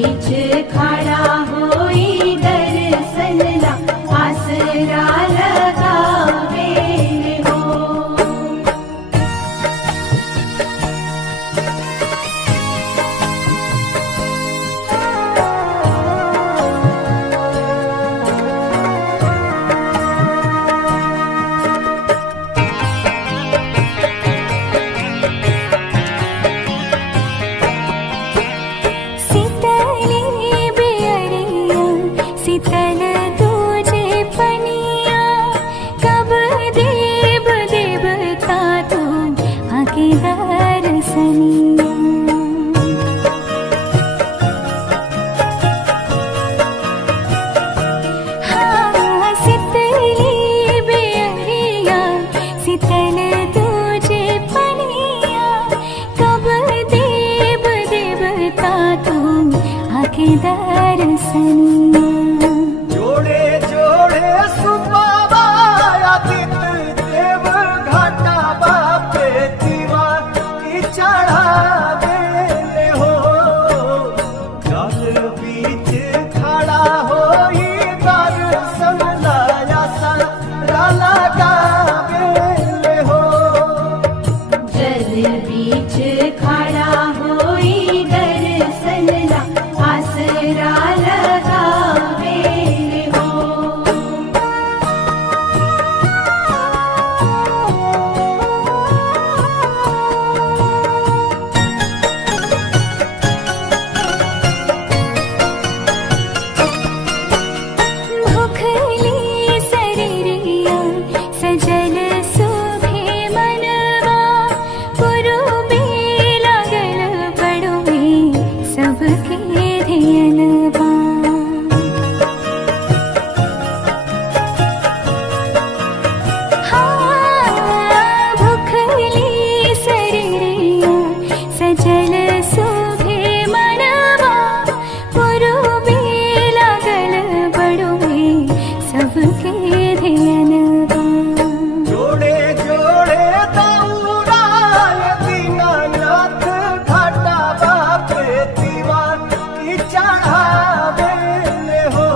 बीच खड़ा होई दर्शन ला आसरा लगावे हो। शीतल तुझे पनिया कब देव देवता तुम आके दर्शनिया। हाँ शीतली बेअरिया शीतल तुझे पनिया कब देव देवता तुम आके दर्शनिया। बीच खड़ा होई दर्शन ला आसरा लगावे हो। भूखली शरीरिया सजल सुभे मनवा पुरुबे लागल पड़ुबे सबके ध्यानवा। हाँ भूखली शरीरिया सजल सुभे मनवा पुरुबे लागल पड़ुबे सबके ध्यानवा। जोड़े जोड़े दौड़ाय दीनानाथ घाटा बापे दीवान की चढ़ावे हो।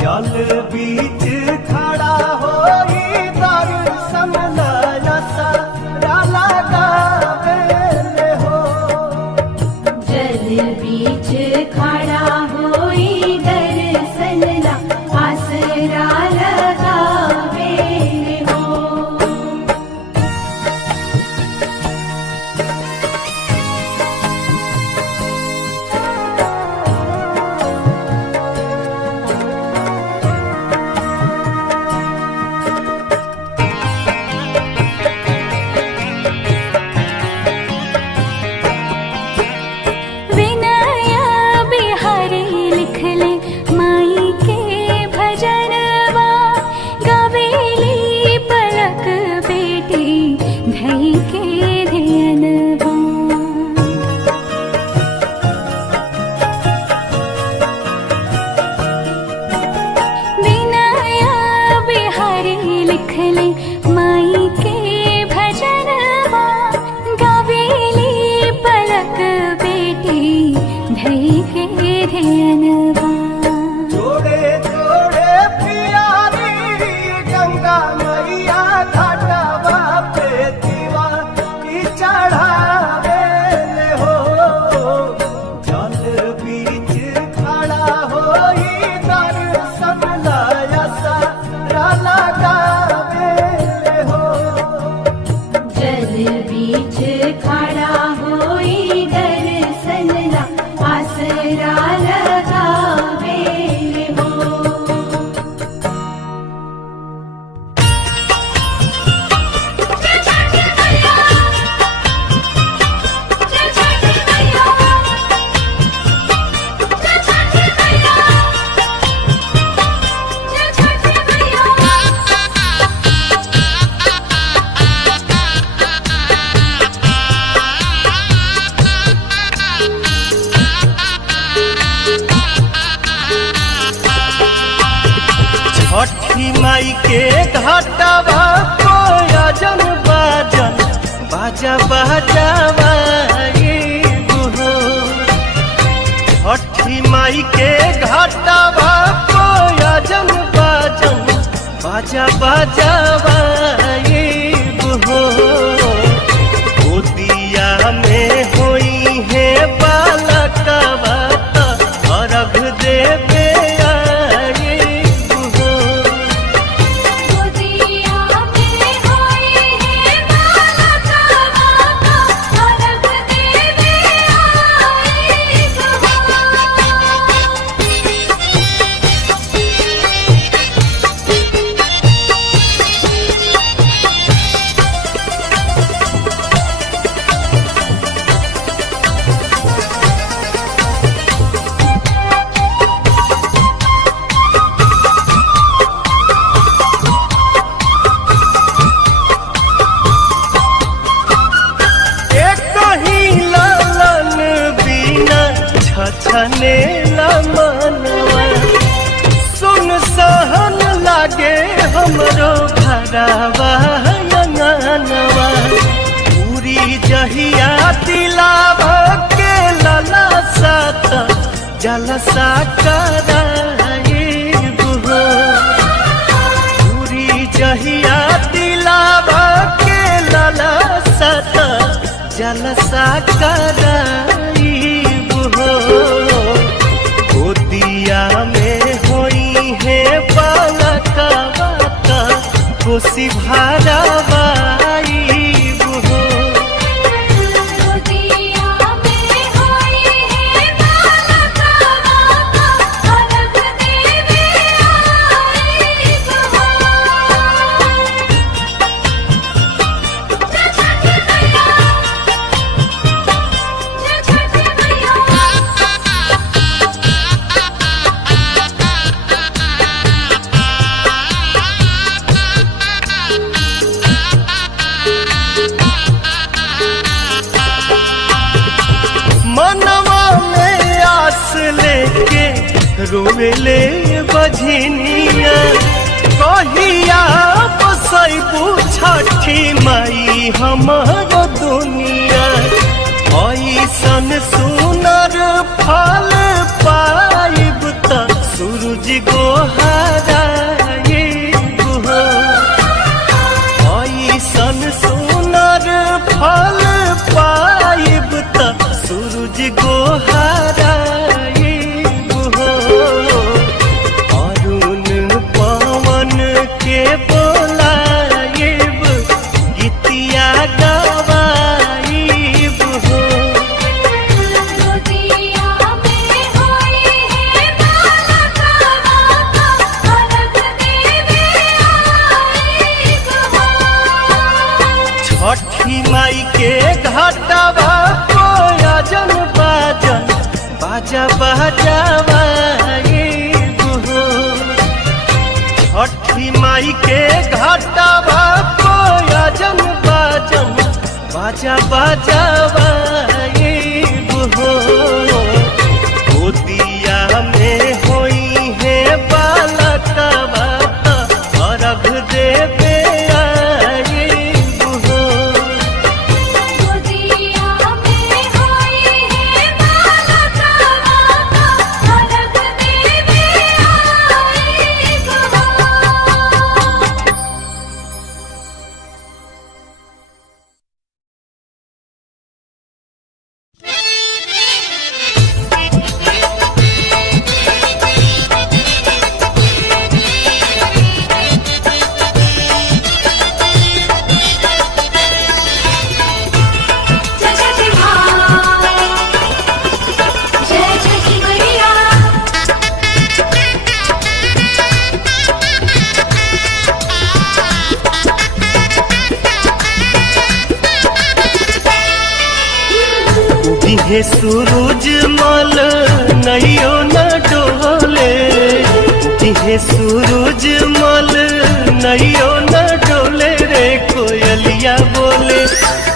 जल बीच खड़ा होई दर्शन ला आसरा लगावे हो। जल बीच खड़ा होई दर्शन ला आसरा लगावे हो। विनय बिहारी लिखले माई के भजनवा गवेली पलक बेटी धई के ध्यानवा। विनय बिहारी लिखले माई के भजनवा गवेली पलक बेटी धई के ध्यानवा। जोड़े जोड़े प्यारी गंगा मैया घाटा बापे दीवान की चढ़ावे हो। जल बीच खड़ा होई दर्शन ला आसरा लगावे हो। जल बीच खड़ा होई दर्शन ला आसरा लगावे हो। छठी माई के घाटवा कोयजन बाजन बाजा बाजावा बजावाइब हो। गोदिया में होई है बालकवा त अर्घ देवे आइब हो। गोदिया में होई है बालकवा त अर्घ देवे आइब हो। छने मनवा सुन सहन लागे हमरो घरवा अंगनवा। पूरी जहिया दिलावा के लला सात जलसा कराइब हो। पूरी जहिया दिलावा के लला सात जलसा कराइब हो। गोदिया में होई है बालकवा त कोसी भरावाइब हो। गोदिया में होई है बालकवा त अर्घ देवे आइब हो। छठी मैया छठी मैया मनवा में आस लेके रोवेले बझनिया। कहिया बसैबू छठी माई हमर दुनिया। ऐसन सुनर फल पाइब त सूरज गोहराइब हो। ऐसन सुनर फल पाइब त सूरज गोहराइब हो। अरुण पवन के बोलाइब गीतिया गवाइब हो। गोदिया में होई है बालकवा त अर्घ देवे आइब हो। छठी माई के घाटवा कोयजन बाजन बाजा बजावाइब हो। छठी माई के घाटवा कोयजन बाजन बाजा बजावाइब हो। गोदिया में होई है बालकवा त अर्घ देवे आइब हो। गोदिया में होई है बालकवा त अर्घ देवे आइब हो। जय छठी माँ जय छठी मैया उगिहे सूरज मल नैयो न डोले। उगिहे सूरज मल नैयो न डोले रे कोयलिया बोले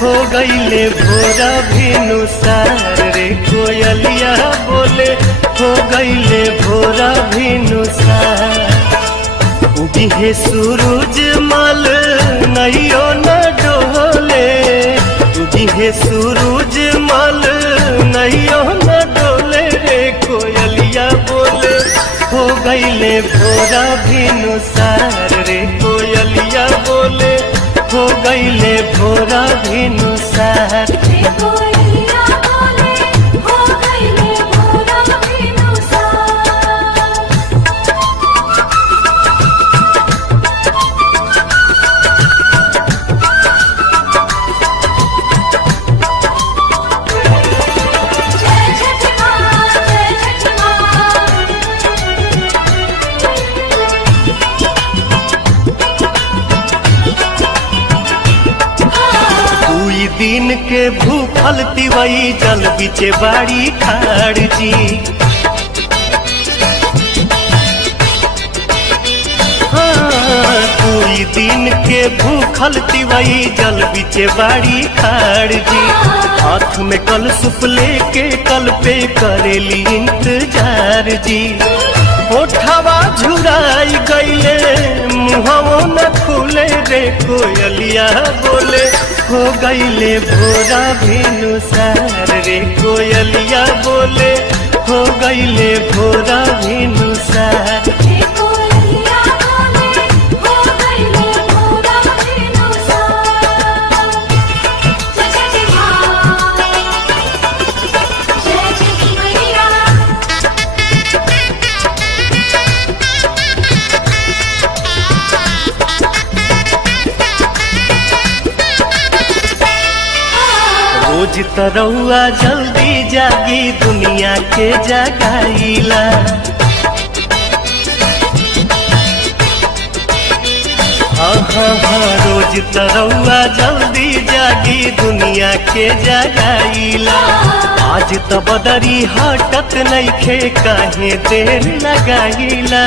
हो गईले भोरा भिनुसार रे कोयलिया बोले हो गईले भोरा भिनुसार। उगिहे सूरज मल नैयो न डोले। उगिहे सूरज मल नैयो न डोले रे कोयलिया बोले हो गईले भोरा भिनुसार रे कोयलिया गईले भोरा भिनुसार कोयलिया बोले हो गईले भोरा भिनुसार। जय छठ माँ, जय छठ माँ। दुई दिन के भूखल तिवई जल बिचे बाड़ी खाड़ जी। हाँ, दुई दिन के भूखल तिवई जल बिचे बाड़ी खाड़ जी। हाथ में कल सुप लेके कल पे करेली इंतजार जी। ओठवा झुराई गईले मुहवो न खुले रे कोयलिया बोले हो गईले भोरा भिनुसार रे कोयलिया बोले हो गईले भोरा भिनुसार। कोयलिया बोले हो गईले भोरा भिनुसार। जय छठ माँ, जय छठ मैया। रोज तरौआ जल्दी जागी दुनिया के जगाईला। हाँ हाँ हाँ, रोज तरौआ जल्दी जागी दुनिया के जगाईला। आज त बदरी हटत नइखे काहे देर लगाईला।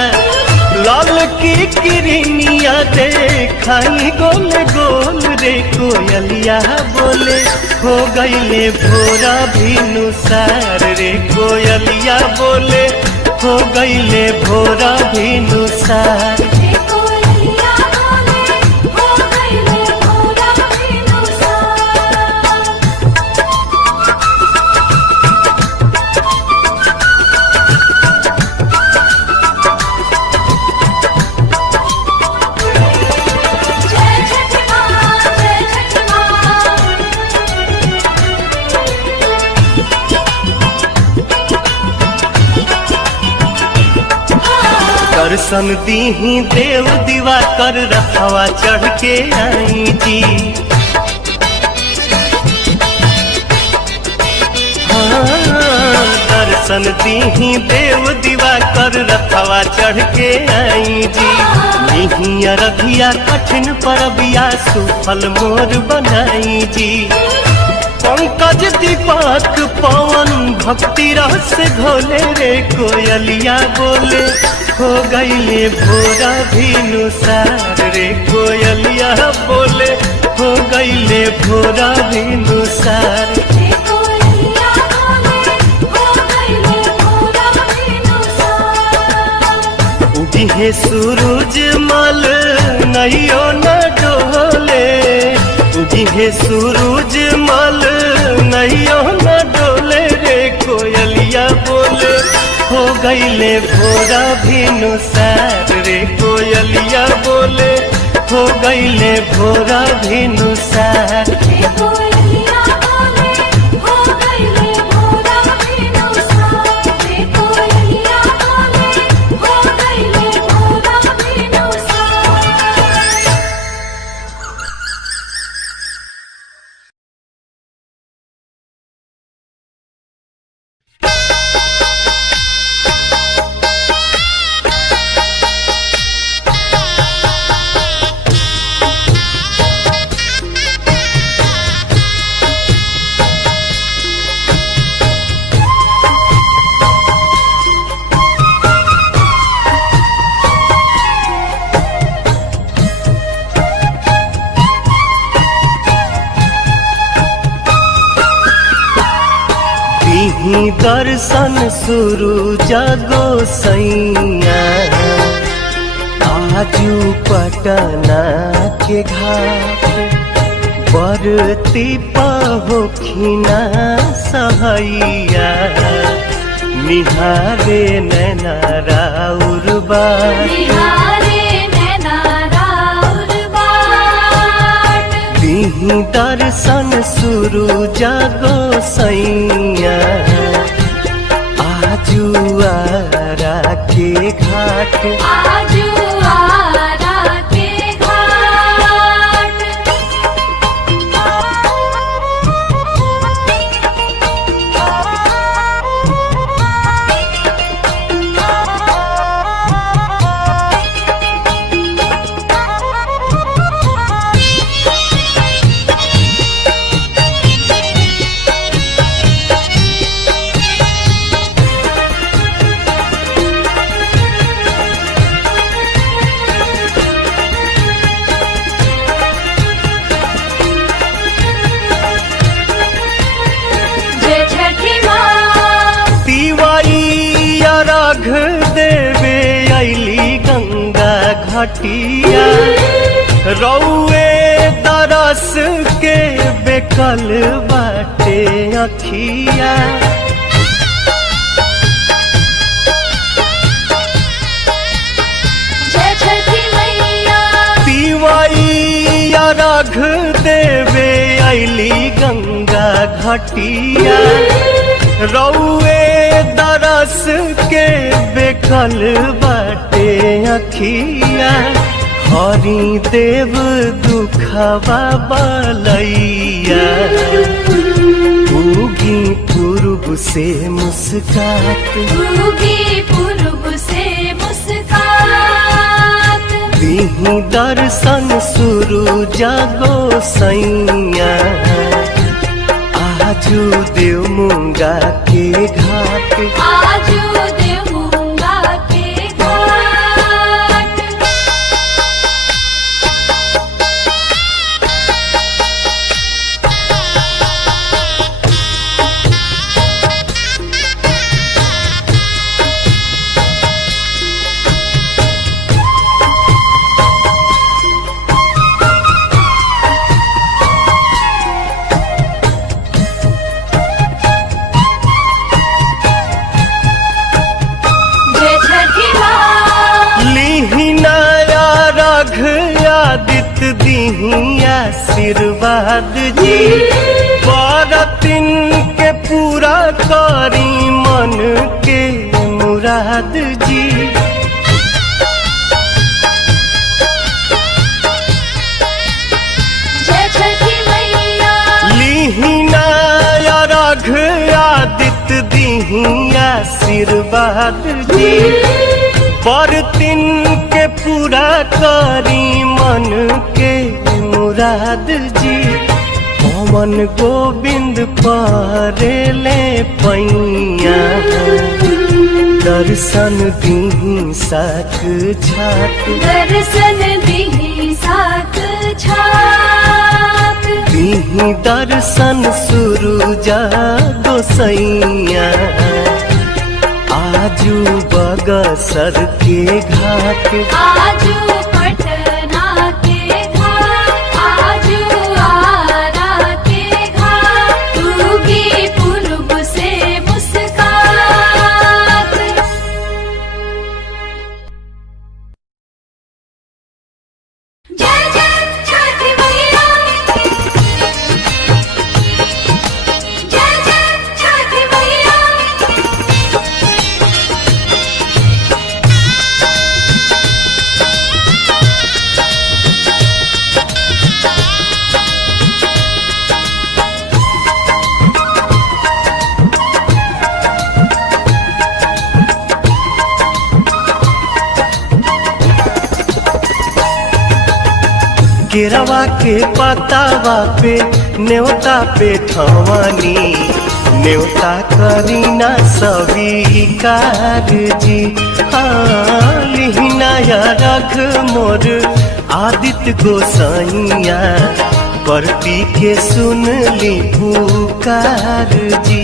लाल की किरनिया देखाई गोल गोल रे कोयलिया बोले हो गईले भोरा भिनुसार रे कोयलिया बोले हो गईले भोरा भिनुसार। कोयलिया बोले हो गईले भोरा भिनुसार। जय छठ माँ, जय छठ माँ। दर्शन दीही देव दीवा कर रखवा चढ़ के आई जी। हाँ, दर्शन दीही देव दीवा कर रखवा चढ़ के आई जी। निहिया रघिया कठिन परबिया सुफल मोर बनाई जी। पंकज दीपक पवन भक्ति रस घोले रे कोयलिया बोले हो गईले भोरा भिनुसार रे कोयलिया बोले हो गईले भोरा भिनुसार। कोयलिया बोले हो गईले भोरा भिनुसार। उगिहे सूरज मल नैयो न डोले उगिहे सूरज मल नैयो न डोले रे कोयलिया बोले हो गईले भोरा भिनुसार रे कोयलिया बोले हो गईले भोरा भिनुसार। कोयलिया बोले हो गईले भोरा भिनुसार। कोयलिया बोले हो गईले भोरा भिनुसार। ही दर्शन शुरू जगो सैया आजू पटना के घाट बरती पहोखिना सहैया निहारे नैना राउर बाट निहारे नैना राउर बाट दीही दर्शन शुरू जागो सैया आजू आरा के घाट आजू आरा के घाट जय छठी माँ तिवारी अर्घ देवे अली गंगा घटिया रौए तरस के बेकल बाटे अखिया जय छठी मैया तिवारी अर्घ देवे अली गंगा घटिया रौए दरस के बेकल बाटे अखिया हरि देव दुखवा बलैया उगी पूर्व से मुस्कात उगी पूर्व से मुस्कात दीही दर्शन शुरू जागो सैया आजू देव मुंगा के घाट आजू देवूंगा के घाट जय छठी माँ लीही नया रघ आदित्य दीही आशीर्वाद जी बरतिन के पूरा करी मन के मुराद जी जय छठी मैया लीही नया रघ आदित्य दीही आशीर्वाद जी बरतिन के पूरा करी मन के मुराद जी पवन गोविंद परेले पैया दर्शन दीही साख छाक दर्शन दीही साक छाक दीही दर्शन शुरू जागो सैया आजू बगसर के घाट आजू पटना के घाट आजू आरा के घाट उगी पूर्व से मुस्कात जय जय छठी मैया जय जय छठी मैया केरवा के पतावा पे न्योता पे ठवानी न्योता करीना स्वीकार जी हाँ लिहिना या रख मोर आदित्य गोसाइया परती के सुन ली पुकार जी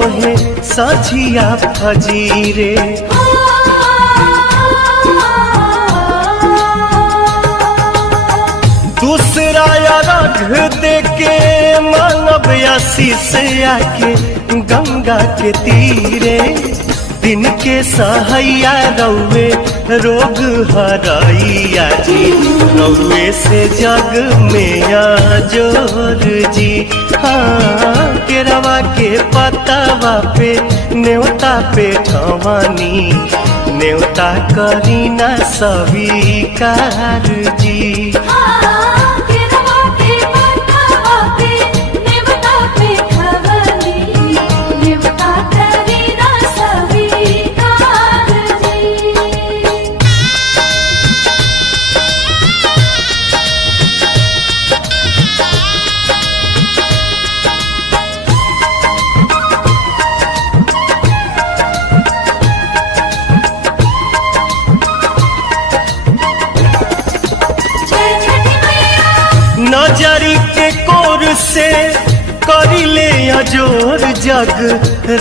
तोहे सझिया फजीरे दूसरा रघ देके मानव आशीष आके गंगा के तीरे दिन के सहैया रौवे रोग हरैया जी रौवे से जग में जोर जी हाँ केरवा के पतावा पे न्योता पे ठवानी न्योता करीना स्वीकार जी नजरी के कोर से करिले अजोर जग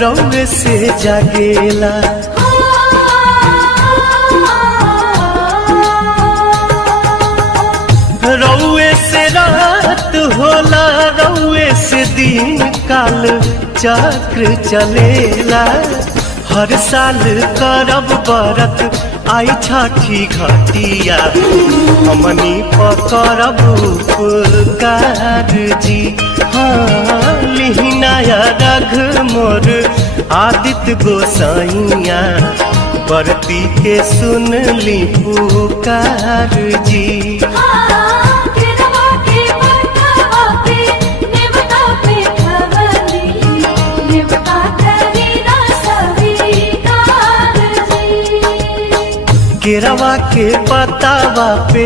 रौवे से जागेला रौवे से रात होला रौवे से दिन काल चक्र चलेला हर साल करब बरत आई छठी घटिया हमनी पकड़ब उपकार जी हाँ लिहिनाया रघ मोर आदित्य गोसाइया बरती के सुन ली पुकार जी केरवा के पतावा पे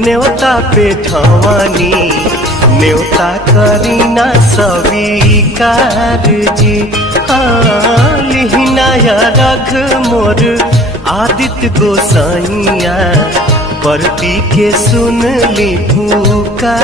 न्योता पे ठवानी न्योता करीना स्वीकार जी हाँ लिहिनाया रघ मोर आदित्य गोसाइया परती के सुन ली पुकार।